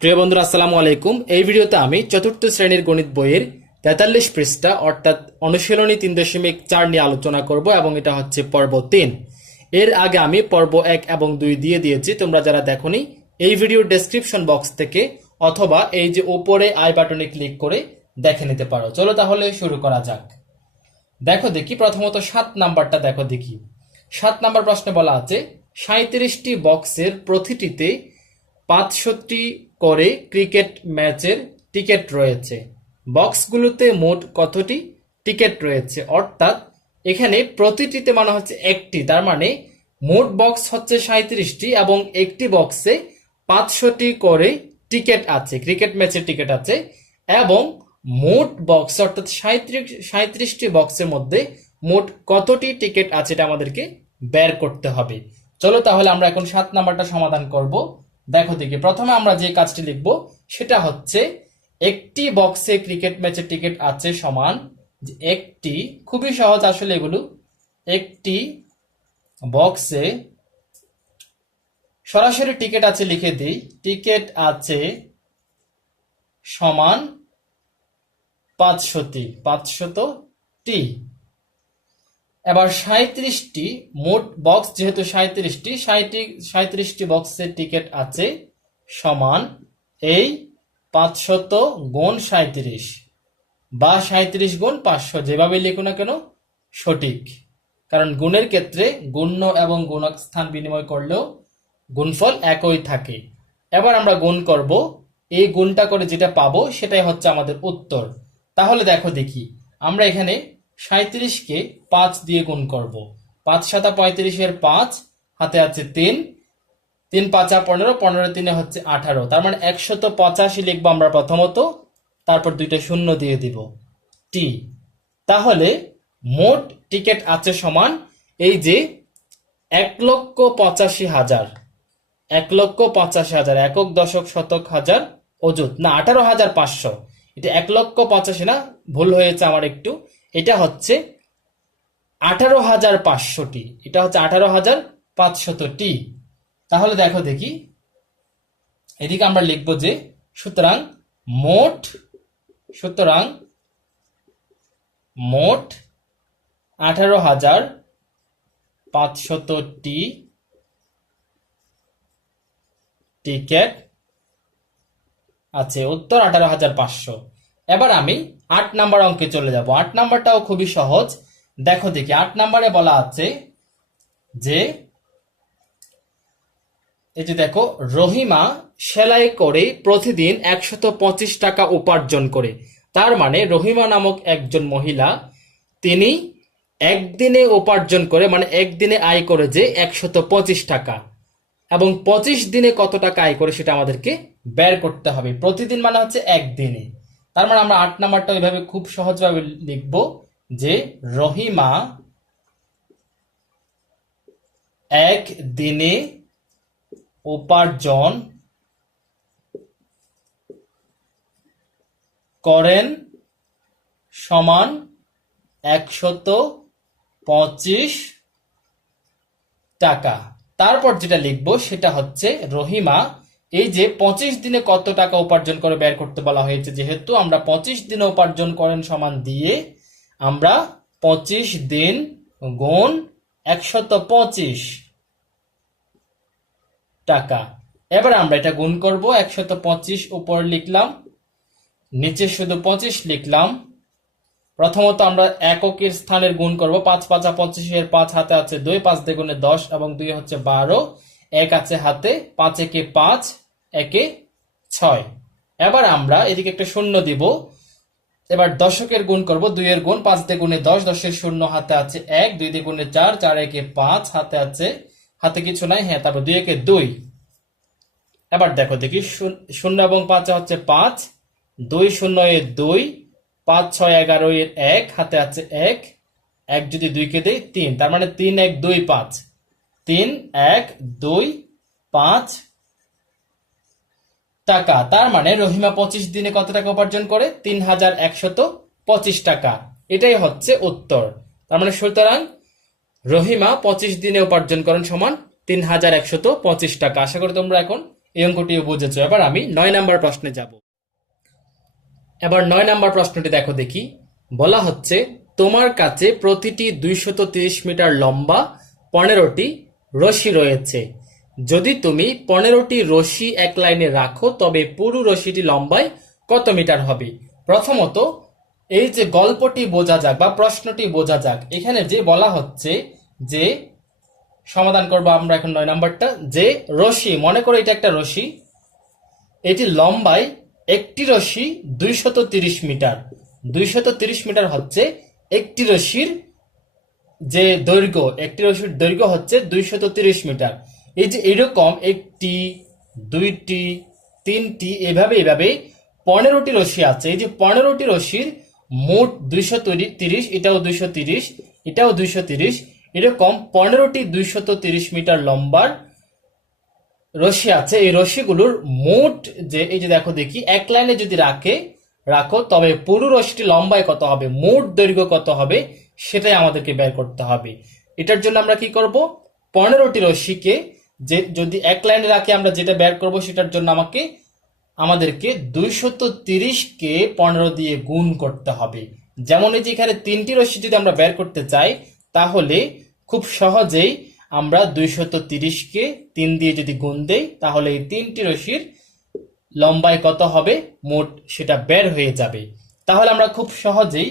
প্রিয় বন্ধুরা, আসসালামু আলাইকুম। এই ভিডিওতে আমি চতুর্থ শ্রেণীর গণিত বইয়ের 43 পৃষ্ঠা অর্থাৎ অনুশীলনী 3.4 নিয়ে আলোচনা করব এবং এটা হচ্ছে পর্ব 3। এর আগে আমি পর্ব 1 এবং 2 দিয়ে দিয়েছি। তোমরা যারা দেখোনি এই ভিডিওর ডেসক্রিপশন বক্স থেকে অথবা এই যে উপরে আই বাটনে ক্লিক করে দেখে নিতে পারো। চলো তাহলে শুরু করা যাক। দেখো দেখি, প্রথমত 7 নাম্বারটা দেখো দেখি। 7 নাম্বার প্রশ্নে বলা আছে 37টি বক্সের প্রতিটিতে 500টি করে ক্রিকেট ম্যাচের টিকিট রয়েছে। বক্সগুলোতে মোট কতটি টিকিট রয়েছে? অর্থাৎ এখানে প্রতিটিতে মানে হচ্ছে একটি, তার মানে মোট বক্স হচ্ছে 37টি এবং একটি বক্সে 500টি করে টিকিট আছে, ক্রিকেট ম্যাচের টিকিট আছে। এবং মোট বক্স অর্থাৎ 37টি বক্সের মধ্যে মোট কতটি টিকিট আছে এটা আমাদেরকে বের করতে হবে। চলো তাহলে আমরা এখন 7 নাম্বারটা সমাধান করব। দেখো দেখি, প্রথমে আমরা যে কাজটি লিখব সেটা হচ্ছে একটি বক্সে ক্রিকেট ম্যাচের টিকিট আছে সমান একটি, খুবই সহজ আসলে এগুলো, একটি বক্সে সরাসরি টিকিট আছে লিখে দিই, টিকিট আছে সমান 500টি। এবার 37টি মোট বক্স, যেহেতু 37টি বক্সের টিকিট আছে সমান এই 500 গুণ 37 বা 37 গুণ 500, যেভাবে লিখো না কেন সঠিক, কারণ গুণের ক্ষেত্রে গুণ্য এবং গুণক স্থান বিনিময় করলেও গুণফল একই থাকে। এবার আমরা গুণ করব, এই গুণটা করে যেটা পাবো সেটাই হচ্ছে আমাদের উত্তর। তাহলে দেখো দেখি, আমরা এখানে 37কে 5 দিয়ে গুণ করব। 5 7 35 5 হাতে আছে 3, 3 5 15, 15 3 হচ্ছে 18, তার মানে 185 লিখবো আমরা প্রথমত, তারপর দুইটা শূন্য দিয়ে দিব টি। তাহলে মোট টিকিট আছে সমান এই যে 1,85,000, 1,85,000 একক দশক শতক হাজার অযুত না 18,500, এটা 1,85,000 না, ভুল হয়েছে আমার একটু, এটা হচ্ছে 18,500টি, এটা হচ্ছে 18,500টি। তাহলে দেখো দেখি, এদিকে আমরা লিখবো যে সুতরাং মোট 18,500টি টিকিট আছে, উত্তর 18,500। এবার আমি 8 নাম্বার অঙ্কে চলে যাব। 8 নাম্বারটাও খুবই সহজ। দেখো দেখি, 8 নাম্বারে বলা আছে যে এই যে দেখো, রহিমা সেলাই করে প্রতিদিন 125 টাকা উপার্জন করে। তার মানে রহিমা নামক একজন মহিলা, তিনি একদিনে উপার্জন করে, মানে একদিনে আয় করে যে 125 টাকা, এবং 25 দিনে কত টাকা আয় করে সেটা আমাদেরকে বের করতে হবে। প্রতিদিন মানে হচ্ছে একদিনে, তার মানে আমরা 8 নাম্বারটা ওইভাবে খুব সহজভাবে লিখব যে রহিমা একদিনে উপার্জন করেন সমান 125 টাকা। তারপর যেটা লিখবো সেটা হচ্ছে রহিমা এই যে 25 দিনে কত টাকা উপার্জন করে বের করতে বলা হয়েছে, যেহেতু আমরা 25 দিনে উপার্জন করেন সমান দিয়ে আমরা 25 দিন গুণ 125 টাকা। এবার আমরা এটা গুণ করব, 125 উপর লিখলাম, নিচে শুধু 25 লিখলাম। প্রথমত আমরা এককের স্থানের গুণ করব, 5 5 25, 5 হাতে আছে 2, 5 দ্বিগুণে 10 এবং 2 হচ্ছে 12, 1 আছে হাতে, 5 একে 5, একে 6। এবার আমরা এদিকে একটা শূন্য দিব। এবার দশকের গুণ করব, 2 এর গুণ, 5 দ্বিগুণে 10, 10 এর শূন্য হাতে আছে 1, 2 দ্বিগুণে 4, 4 একে 5 হাতে আছে, হাতে কিছু নাই, হ্যাঁ, তারপর 2 একে 2। এবার দেখো দেখি, 0 এবং 5 হচ্ছে 5, 2 0 এর 2, 5 6 11 এর 1 হাতে আছে 1, 1 যদি 2 কে দেই 3, তার মানে 3 1 2 5, 3 1 2 5 টাকা। তার মানে রহিমা 25 দিনে কত টাকা উপার্জন করে? 3,125 টাকা। এটাই হচ্ছে উত্তর। তার মানে সুতরাং রহিমা 25 দিনে উপার্জন করেন সমান 3,125 টাকা। আশা করি তোমরা এখন এই অঙ্কটিও বুঝেছো। এবার আমি 9 নাম্বার প্রশ্নে যাব। এবার 9 নাম্বার প্রশ্নটি দেখো দেখি। বলা হচ্ছে তোমার কাছে প্রতিটি 230 মিটার লম্বা 15টি রশি রয়েছে। যদি তুমি 15টি রশি এক লাইনে রাখো তবে পুরো রশিটি লম্বায় কত মিটার হবে? প্রথমত এই যে গল্পটি বোঝা যাক বা প্রশ্নটি বোঝা যাক, এখানে যে বলা হচ্ছে যে সমাধান করবো আমরা এখন 9 নাম্বারটা, যে রশি, মনে করো এটা একটা রশি, এটি লম্বায় একটি রশি 230 মিটার। 230 মিটার হচ্ছে একটি রশির যে দৈর্ঘ্য, একটি রশির দৈর্ঘ্য হচ্ছে 230 মিটার। এই যে এরকম একটি, দুইটি, তিনটি, এভাবে এভাবে 15টি রশি আছে। এই যে 15টি রশির মোট 230, এটাও 230, এটাও 230, এরকম 15টি 230 মিটার লম্বার রশি আছে। এই রশিগুলোর মোট যে, এই যে দেখো দেখি, এক লাইনে যদি রাখো তবে পুরো রশিটি লম্বায় কত হবে, মোট দৈর্ঘ্য কত হবে, সেটাই আমাদেরকে বের করতে হবে। এটার জন্য আমরা কি করব, 15টি রশিকে যে যদি এক লাইনে রাখে আমরা যেটা বের করব, সেটার জন্য আমাদেরকে 230কে 15 দিয়ে গুণ করতে হবে। যেমন এই যে এখানে 3টি রশি যদি আমরা বের করতে চাই, তাহলে খুব সহজেই আমরা 230কে 3 দিয়ে যদি গুণ দেই, তাহলে এই 3টি রশির লম্বায় কত হবে মোট, সেটা বের হয়ে যাবে। তাহলে আমরা খুব সহজেই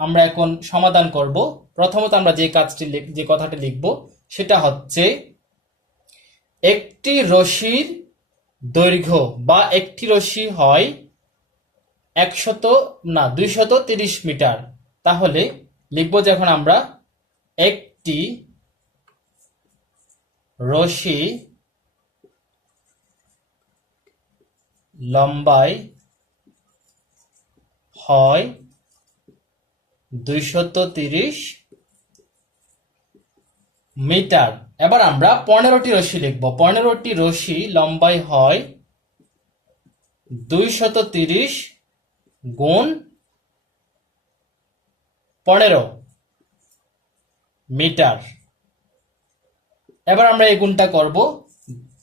আমরা এখন সমাধান করব। প্রথমত আমরা যে কথাটি লিখব সেটা হচ্ছে একটি রশির দৈর্ঘ্য, বা একটি রশি হয় 230 মিটার। তাহলে লিখব যে এখন আমরা একটি রশি লম্বায় হয় 230 মিটার। এবার আমরা 15টি রশি লিখব। 15টি রশি লম্বায় হয় 230 গুণ 15 মিটার। এবার আমরা এই গুণটা করব।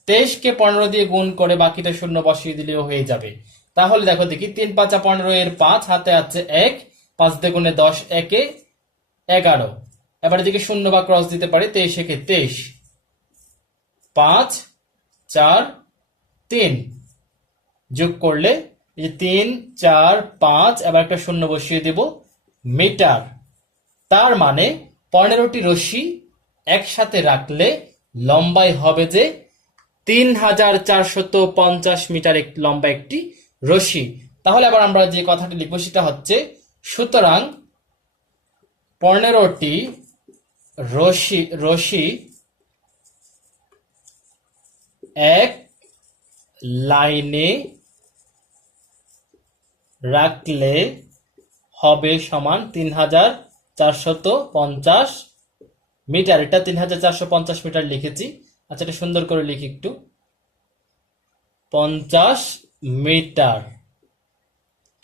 23কে 15 দিয়ে গুণ করে বাকিটা শূন্য বসিয়ে দিলেও হয়ে যাবে। তাহলে দেখো দেখি, 3 5 15 এর 5, হাতে আছে 1, 5 দ্বিগুণে 10, 1 এ 11। এবার এদিকে শূন্য বা ক্রস দিতে পারি, 23 একে 23, 5 4 3 যোগ করলে এই 3 4 5, এবার একটা শূন্য বসিয়ে দেব, মিটার। তার মানে 15টি রশি একসাথে রাখলে লম্বায় হবে যে 3450 মিটার লম্বা একটি রশি। তাহলে আবার আমরা যে কথাটি লিখবো সেটা হচ্ছে, সুতরাং 15টি রশি এক লাইনে রাখলে হবে সমান 3450 মিটার। এটা 3450 মিটার লিখেছি। আচ্ছা, এটা সুন্দর করে লিখি একটু, 50 মিটার।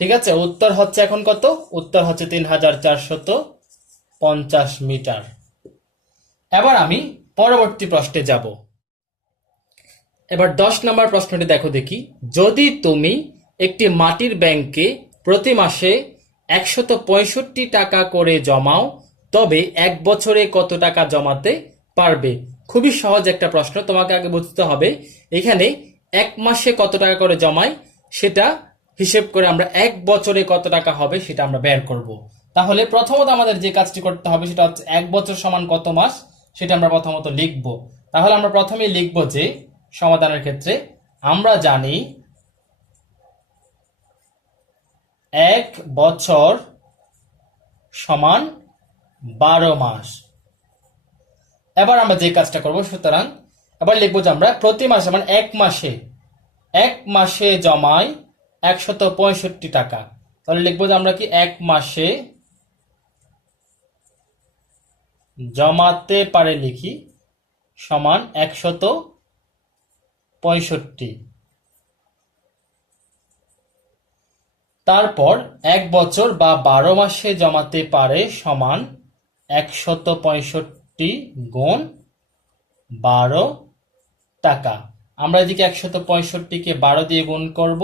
ঠিক আছে, উত্তর হচ্ছে এখন কত? উত্তর হচ্ছে 3450 মিটার। এবার আমি পরবর্তী প্রশ্নে যাব। এবার 10 নম্বর প্রশ্নটি দেখো দেখি। যদি তুমি একটি মাটির ব্যাংকে প্রতি মাসে 165 টাকা করে জমাও তবে 1 বছরে কত টাকা জমাতে পারবে? খুবই সহজ একটা প্রশ্ন। তোমাকে আগে বুঝতে হবে এখানে 1 মাসে কত টাকা করে জমাই সেটা হিসেব করে আমরা 1 বছরে কত টাকা হবে সেটা আমরা বের করব। তাহলে প্রথমত আমাদের যে কাজটি করতে হবে সেটা হচ্ছে 1 বছর সমান কত মাস, সেটা আমরা প্রথমত লিখব। তাহলে আমরা প্রথমেই লিখব যে সমাধানের ক্ষেত্রে আমরা জানি 1 বছর সমান 12 মাস। এবার আমরা যে কাজটা করব, সুতরাং এবার লিখবো যে আমরা প্রতি মাসে মানে 1 মাসে জমাই 165 টাকা। তাহলে লিখবো যে আমরা কি 1 মাসে জমাতে পারে লিখি সমান 165। তারপর 1 বছর বা 12 মাসে জমাতে পারে সমান 165 গুণ 12 টাকা। আমরা এদিকে 165কে 12 দিয়ে গুণ করব।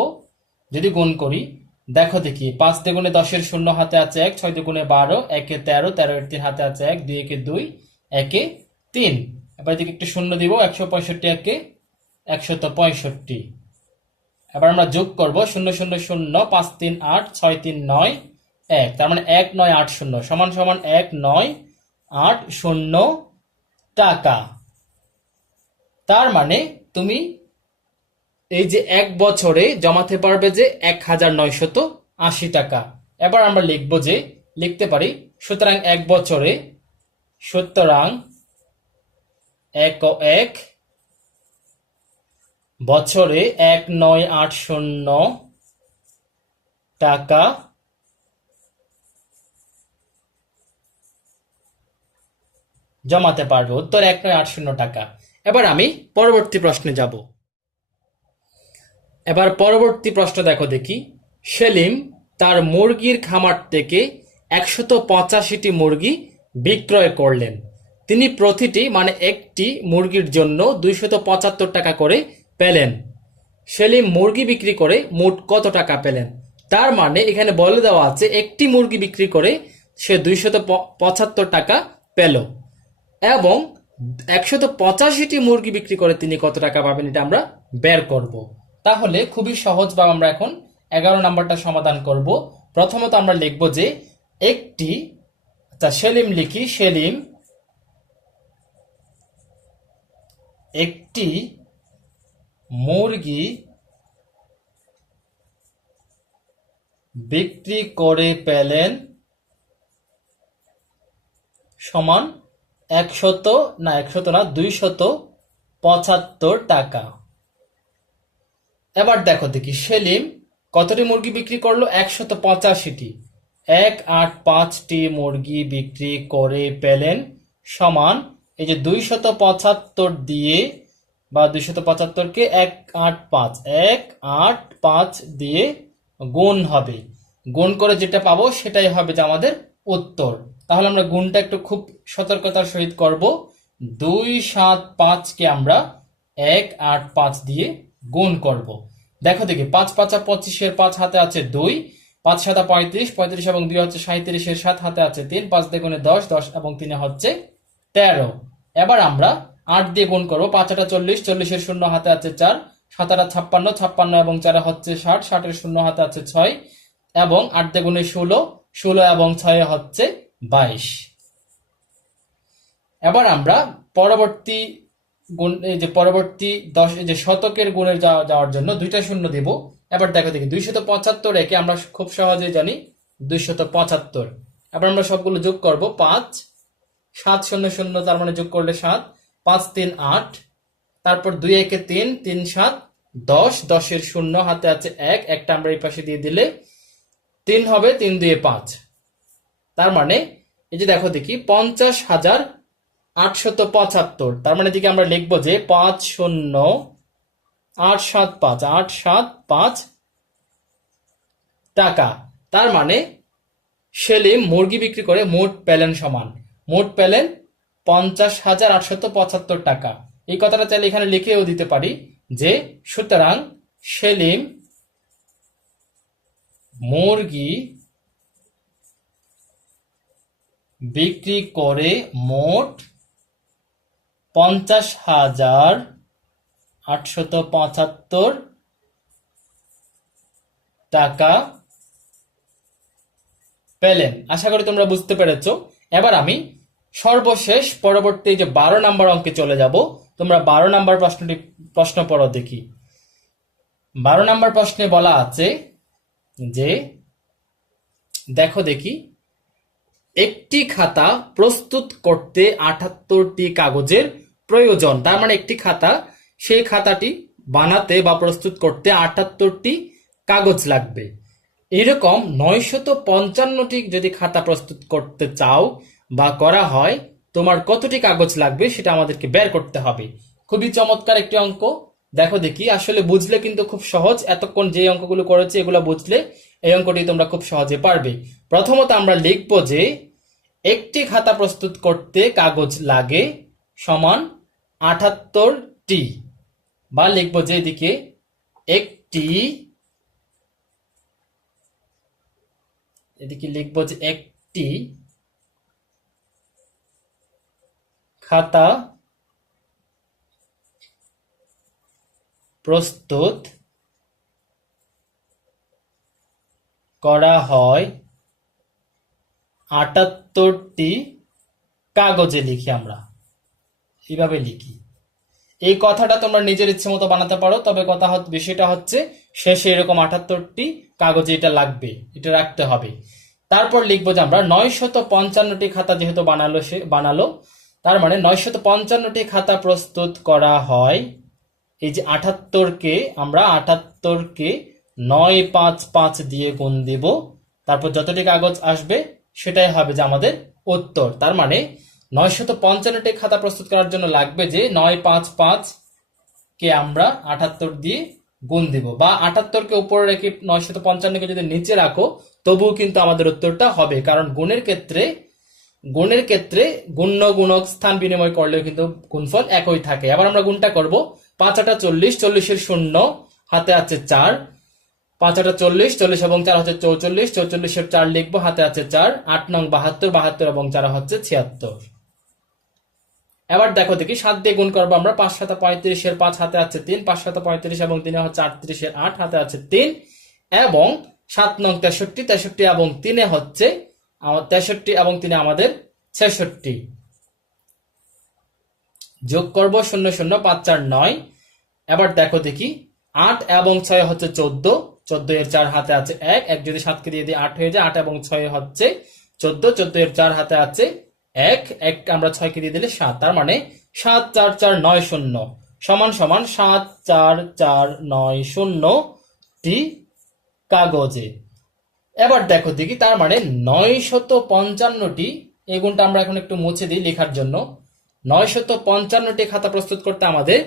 যদি গুণ করি, দেখো দেখি 5 দ্বিগুণে 10-এর শূন্য হাতে আছে 1, 6 দ্বিগুণে 12, 1-এ 13, 13-এর 3 হাতে আছে 1, 2-এ 2, 1-এ 3। এবার এদিকে একটু শূন্য দিব, 165 1-এ 165। এবার আমরা যোগ করব 0 0 0, 5 3 8, 6 3 9 1, তার মানে 1980 সমান সমান 1980 টাকা। তার মানে তুমি এই যে 1 বছরে জমাতে পারবে যে 1980 টাকা। এবার আমরা লিখতে পারি সুতরাং 1 বছরে, সুতরাং 1 বছরে 1980 টাকা জমাতে পারবে। উত্তর 1980 টাকা। এবার আমি পরবর্তী প্রশ্নে যাব। এবার পরবর্তী প্রশ্ন দেখো দেখি। সেলিম তার মুরগির খামার থেকে 185টি মুরগি বিক্রয় করলেন। তিনি প্রতিটি মানে একটি মুরগির জন্য 275 টাকা করে পেলেন। সেলিম মুরগি বিক্রি করে মোট কত টাকা পেলেন? তার মানে এখানে বলে দেওয়া আছে একটি মুরগি বিক্রি করে সে 275 টাকা পেল এবং 185টি মুরগি বিক্রি করে তিনি কত টাকা পাবেন এটা আমরা বের করব। তাহলে খুবই সহজভাবে আমরা এখন 11 নাম্বারটা সমাধান করব। প্রথমত আমরা লিখব যে একটি, সেলিম লিখি, সেলিম একটি মুরগি বিক্রি করে পেলেন সমান 275 টাকা। এবার দেখো দেখি সেলিম কতটি মুরগি বিক্রি করলো? 185টি। 185টি মুরগি বিক্রি করে পেলেন সমান এই যে 275 দিয়ে বা 275কে 185 দিয়ে গুণ হবে। গুণ করে যেটা পাবো সেটাই হবে যে আমাদের উত্তর। তাহলে আমরা গুণটা একটু খুব সতর্কতার সহিত করব। 275কে আমরা 185 দিয়ে গুণ করব। দেখো দেখি 5 5 25-এর 5 হাতে আছে 2, 5 7 35, 35 এবং 2 হচ্ছে 37-এর 7 হাতে আছে 3, 5 দ্বিগুণে 10, 10 এবং 3 হচ্ছে 13। এবার আমরা 8 দিয়ে গুণ করব। 5 8 40, 40-এর শূন্য হাতে আছে 4, 7 8 56, 56 এবং 4 হচ্ছে 60, 60-এর শূন্য হাতে আছে 6 এবং 8 দ্বিগুণে 16, 16 এবং 6 হচ্ছে 22। এবার আমরা পরবর্তী গুণ, এই যে পরবর্তী 10 এই যে শতকের গুণে যাওয়ার জন্য দুইটা শূন্য দেব। এবার দেখো দেখি 275 একে আমরা খুব সহজেই জানি 275। এবার আমরা সবগুলো যোগ করব। 5 7 0 0, তার মানে যোগ করলে 7, 5 3 8, তারপর 2 1 3, 3 7 10, 10-এর শূন্য হাতে আছে 1, একটা আমরা এই পাশে দিয়ে দিলে 3 হবে, 3 2 5। তার মানে এই যে দেখো দেখি 50,875। তার মানে এদিকে আমরা লিখবো যে 50,875 টাকা। তার মানে সেলিম মুরগি বিক্রি করে মোট পেলেন সমান, মোট পেলেন 50,875 টাকা। এই কথাটা চাইলে এখানে লিখেও দিতে পারি যে সুতরাং সেলিম মুরগি বিক্রি করে মোট 50,875 টাকা পেলেন। আশা করি তোমরা বুঝতে পেরেছো। এবার আমি সর্বশেষ পরবর্তী যে 12 নাম্বার অঙ্কে চলে যাব। তোমরা 12 নাম্বার প্রশ্ন পড়ো দেখি। 12 নাম্বার প্রশ্নে বলা আছে যে দেখো দেখি একটি খাতা প্রস্তুত করতে 78টি কাগজের প্রয়োজন। তার মানে একটি খাতা, সেই খাতাটি বানাতে বা প্রস্তুত করতে 78টি কাগজ লাগবে। এরকম 955টি যদি খাতা প্রস্তুত করতে চাও বা করা হয়, তোমার কতটি কাগজ লাগবে সেটা আমাদেরকে বের করতে হবে। খুবই চমৎকার একটি অঙ্ক। দেখো দেখি, আসলে বুঝলে কিন্তু খুব সহজ। এতক্ষণ যে অঙ্কগুলো করেছি এগুলো বুঝলে এই অঙ্কটি তোমরা খুব সহজে পারবে। প্রথমত আমরা লিখব যে একটি খাতা প্রস্তুত করতে কাগজ লাগে সমান 78টি বা লিখবো যে এদিকে একটি, এদিকে লিখবো যে একটি খাতা প্রস্তুত করা হয় ৭৮টি কাগজে। লিখি আমরা এইভাবে লিখি। এই কথাটা তোমরা নিজের ইচ্ছে মতো বানাতে পারো, তবে বিষয়টা হচ্ছে শেষে এরকম ৭৮টি কাগজে এটা লাগবে, এটা রাখতে হবে। তারপর লিখবো যে আমরা ৯৫৫টি খাতা যেহেতু বানালো, তার মানে ৯৫৫টি খাতা প্রস্তুত করা হয়। এই যে ৭৮কে আমরা ৭৮কে ৯৫৫ দিয়ে গুণ দিব, তারপর যতটি কাগজ আসবে সেটাই হবে যে আমাদের উত্তর। তার মানে ৯৫৫টি খাতা প্রস্তুত করার জন্য লাগবে যে ৯৫৫ কে আমরা ৭৮ দিয়ে গুণ দিব, বা ৭৮কে উপরে রেখে ৯৫৫কে যদি নিচে রাখো তবুও কিন্তু আমাদের উত্তরটা হবে, কারণ গুণের ক্ষেত্রে গুণ্য গুণক স্থান বিনিময় করলেও কিন্তু গুণফল একই থাকে। আবার আমরা গুণটা করব, ৫ ৮ ৪০, ৪০-এর শূন্য হাতে আছে ৪, ৫ ৮ ৪০, ৪০ এবং ৪ হচ্ছে ৪৪, ৪৪-এর ৪ লিখবো, হাতে আছে ৪, ৮ নং ৭২, ৭২ এবং ৪ হচ্ছে ৭৬। এবার দেখো দেখি ৭ দিয়ে গুণ করবো আমরা, ৫ ৭ ৩৫-এর ৫ হাতে আছে ৩, ৫ ৭ ৩৫ এবং ৩ হচ্ছে ৩৮-এর ৮ হাতে আছে ৩, এবং ৭ নং ৬৩, ৬৩ এবং ৩ হচ্ছে ৬৩ এবং ৩ আমাদের ৬৬। যোগ করবো ০ ০ ৫ ৪ ৯। এবার দেখো দেখি ৮ এবং ৬ হচ্ছে ১৪, ১৪-এর ৪ হাতে আছে ১, ১ যদি ৭কে দিয়ে দিই ৮ হয়ে যায়, ৮ এবং ৬ হচ্ছে ১৪, ১৪-এর ৪ হাতে আছে ১, ১ আমরা ৬কে দিয়ে দিলে ৭, তার মানে ৭ ৪ ৪ ৯ ০ সমান সমান ৭ ৪ ৪ ৯ ০ টি কাগজে। এবার দেখো দেখি, তার মানে ৯৫৫টি, এই গুণটা আমরা এখন একটু মুছে দিই লেখার জন্য। ৯৫৫টি খাতা প্রস্তুত করতে আমাদের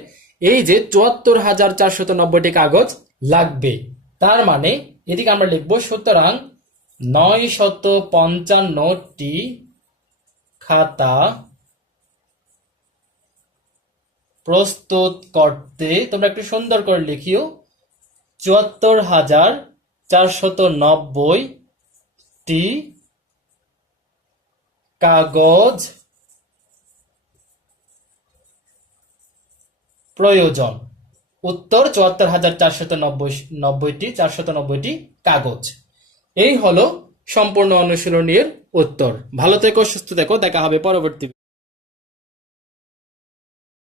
এই যে ৭৪,৪৯০টি কাগজ লাগবে। তার মানে এদিকে আমরা লিখবো, সুতরাং ৯৫৫টি খাতা প্রস্তুত করতে, তোমরা একটু সুন্দর করে লিখিও, ৭৪,৪৯০টি কাগজ প্রয়োজন। উত্তর ৭৪,৪৯০টি কাগজ। এই হলো সম্পূর্ণ অনুশীলনীর উত্তর। ভালো থেকো, সুস্থ থেকো, দেখা হবে পরবর্তী।